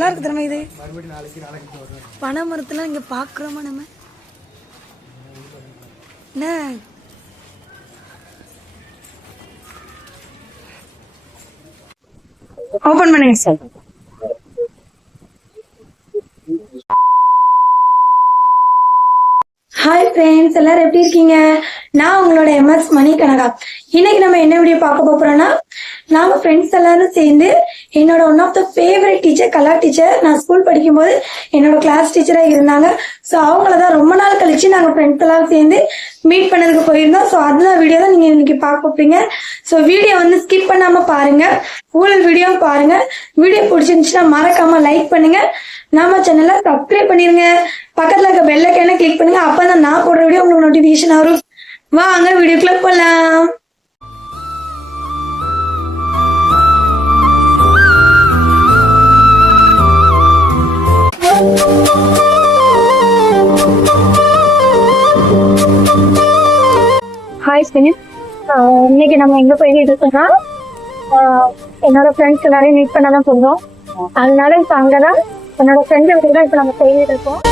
நல்லா இருக்கு திறமை இது. பனை மரத்துல இங்க பாக்குறோமா நம்ம என்ன ஓபன் பண்ணுங்க சார். ஹாய் ஃப்ரெண்ட்ஸ், எல்லாரும் எப்படி இருக்கீங்க? நான் உங்களோட MS மணி கனகா. இன்னைக்கு நம்ம என்ன வீடியோ பார்க்க போறோம்னா, நாம ஃப்ரெண்ட்ஸ் எல்லாரும் சேர்ந்து என்னோட one of the favourite teacher, Kala teacher, நான் ஸ்கூல் படிக்கும்போது என்னோட கிளாஸ் டீச்சரா இருந்தாங்க. ஸோ அவங்களதான் ரொம்ப நாள் கழிச்சு நாங்கள் ஃப்ரெண்ட்ஸ் எல்லாரும் சேர்ந்து மீட் பண்ணதுக்கு போயிருந்தோம். ஸோ அதுதான் வீடியோ தான் நீங்க இன்னைக்கு பார்க்க போறீங்க. ஸோ வீடியோ வந்து ஸ்கிப் பண்ணாம பாருங்க, ஃபுல் வீடியோ பாருங்க. வீடியோ பிடிச்சிருந்துச்சுன்னா மறக்காம லைக் பண்ணுங்க, நம்ம சேனலை சப்ஸ்கிரைப் பண்ணிருங்க, பக்கத்துல இருக்க பெல் ஐகானை கிளிக் பண்ணுங்க. அப்பதான் நான் போடுற வீடியோ உங்களுக்கு நோட்டிபிகேஷன் வரும். வாங்க வீடியோக்குள்ள போலாம். ஹாய் ஸ்பின், இன்னைக்கு நம்ம எங்க போயிட்டு இருக்கோம்னா என்னோட ஃப்ரெண்ட்ஸ் எல்லாரையும் மீட் பண்ண தான் போகிறோம். அதனால இப்போ அங்கதான் என்னோட ஃப்ரெண்ட் வீட்டுக்கு தான் இப்போ நம்ம போயிட்டு இருக்கோம்.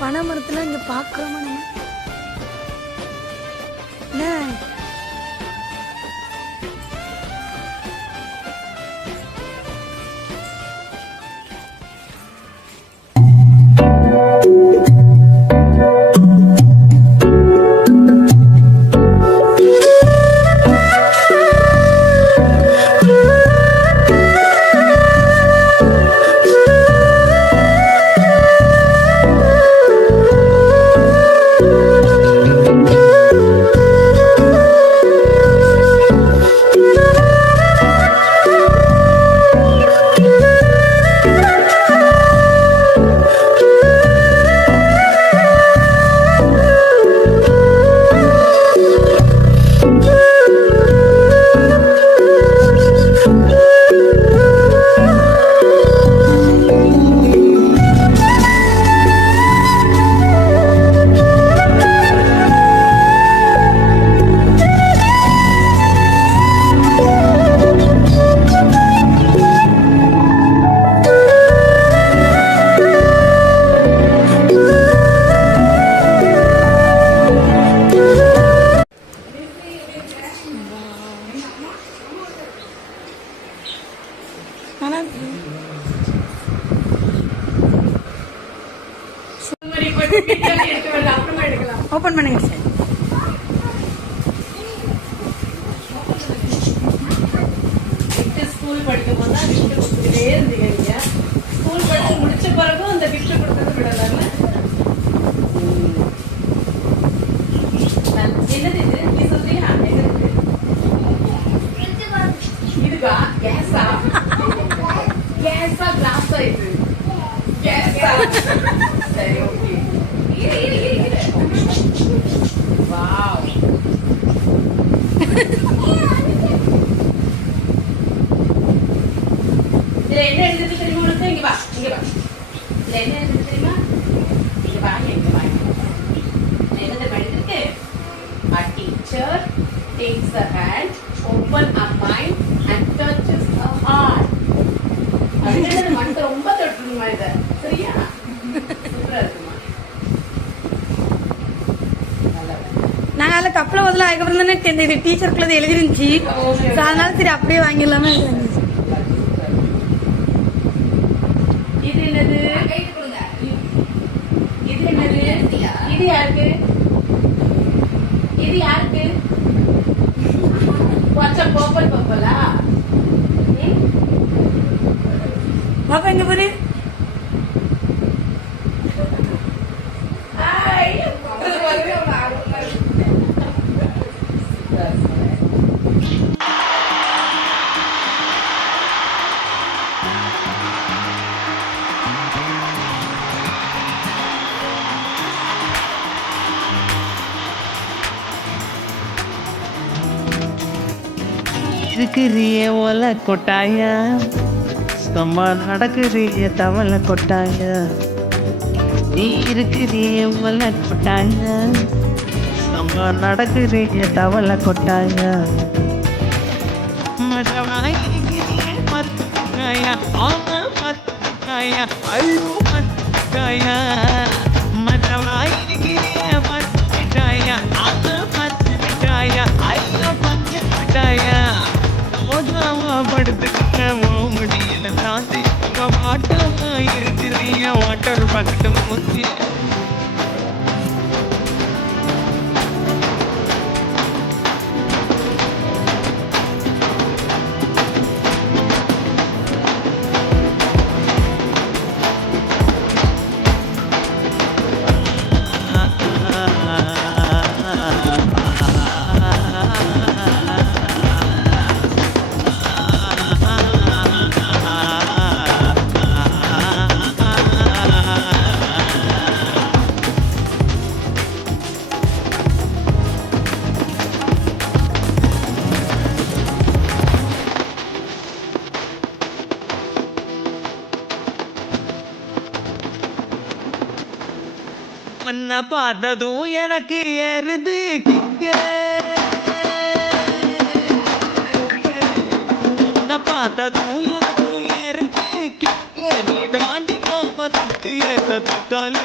பனை மரத்துல இங்க பாக்குறோமா நம்ம என்ன ஆனா ஓபன் பண்ணுங்க சார். ஸ்கூல் படிக்கும் போது தான் கிஃப்ட் கொடுத்துக்கிட்டே இருந்தீங்க. நீங்க ஸ்கூல் படிச்சு முடிச்ச பிறகும் அந்த கிஃப்ட் கொடுத்தது விடலாம்ல. என்னது இது? நீ சொல்றியா? என்னது இதுக்கா? கேஸா? கேஸா கிளாஸா இது? கேஸா? சரி, ஓகே. வாவ். இதுல என்ன எழுதுது தெரியுமா உனக்கு? இங்க வா, இங்க வா. இதுல என்ன எழுதுது தெரியுமா? இங்க வா, இங்க வா. என்ன தெரியுமா எழுதிருக்கு? A teacher takes a hand, open a mind and touches a heart. அப்படின்றது மனசை ரொம்ப தொட்டுருமா இத. சரியா? சூப்பரா இருக்குமா? நாங்க அதுல கப்பல பதில் அதுக்கப்புறம் தானே இது டீச்சருக்குள்ளது எழுதிருந்துச்சு. அதனால சரி அப்படியே வாங்கிடலாமே. இது என்னது? இது என்னது? இது யாருக்கு? இது யாருக்கு? கொஞ்சம் பர்பிள் பர்பிளா? பாப்பா எங்க பாரு. இருக்கிறிய ஒல கொட்டாயா, சும்மா நடக்கிறிய தவளை கொட்டாயா. நீ இருக்கிறிய ஒல கொட்டாயா, சும்மா நடக்கிறிய தவளை கொட்டாயா. மதவாயிருக்கிறிய மத்துக்காயா, ஆமா மத்துக்காயா, ஐயோ மத்துக்காயா. மதவாயிருக்கிறிய மத்துக்காயா, ஆமா மத்துக்காயா, ஐயோ மத்துக்காயா. படுத்துக்கிட்ட முடியல தாண்டி வாட்டமா இருக்கிறீங்க வாட்டர் பக்கத்து முந்தி. மன்ன பார்த்ததும் எனக்கு ஏறுது பார்த்ததும் எனக்கு ஏறுது. நீ தாண்டி ஏத்தாலே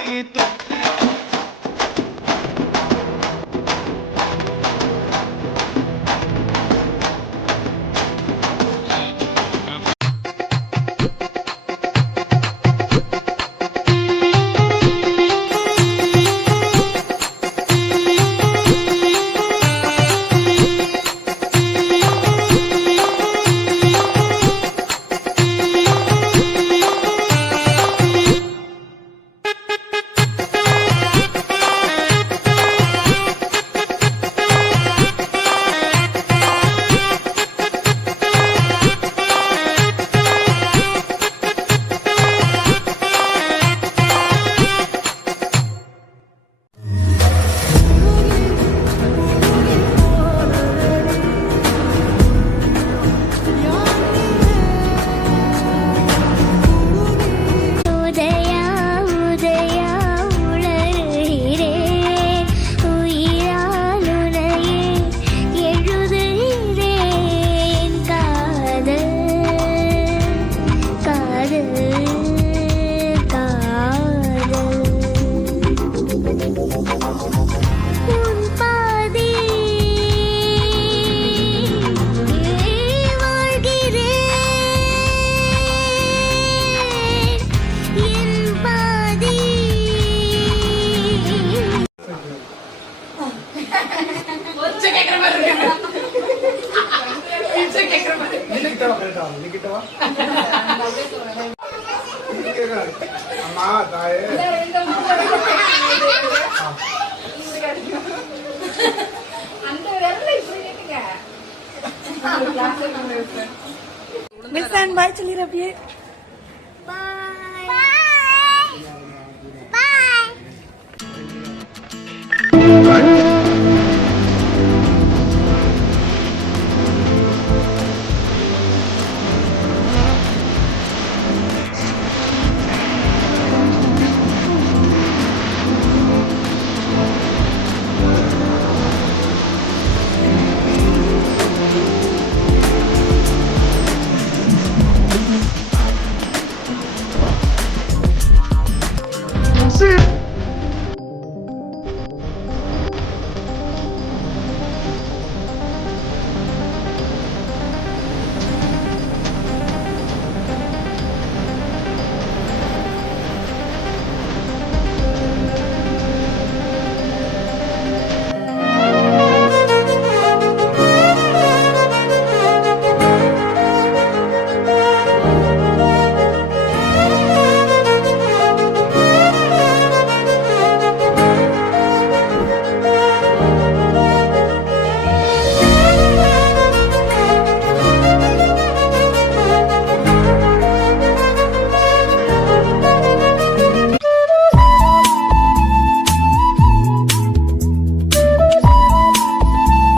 நிக்கிட்டவா அம்மா தாயே மிஸ் அண்ட் பாய் சொல்லிடு அப்படியே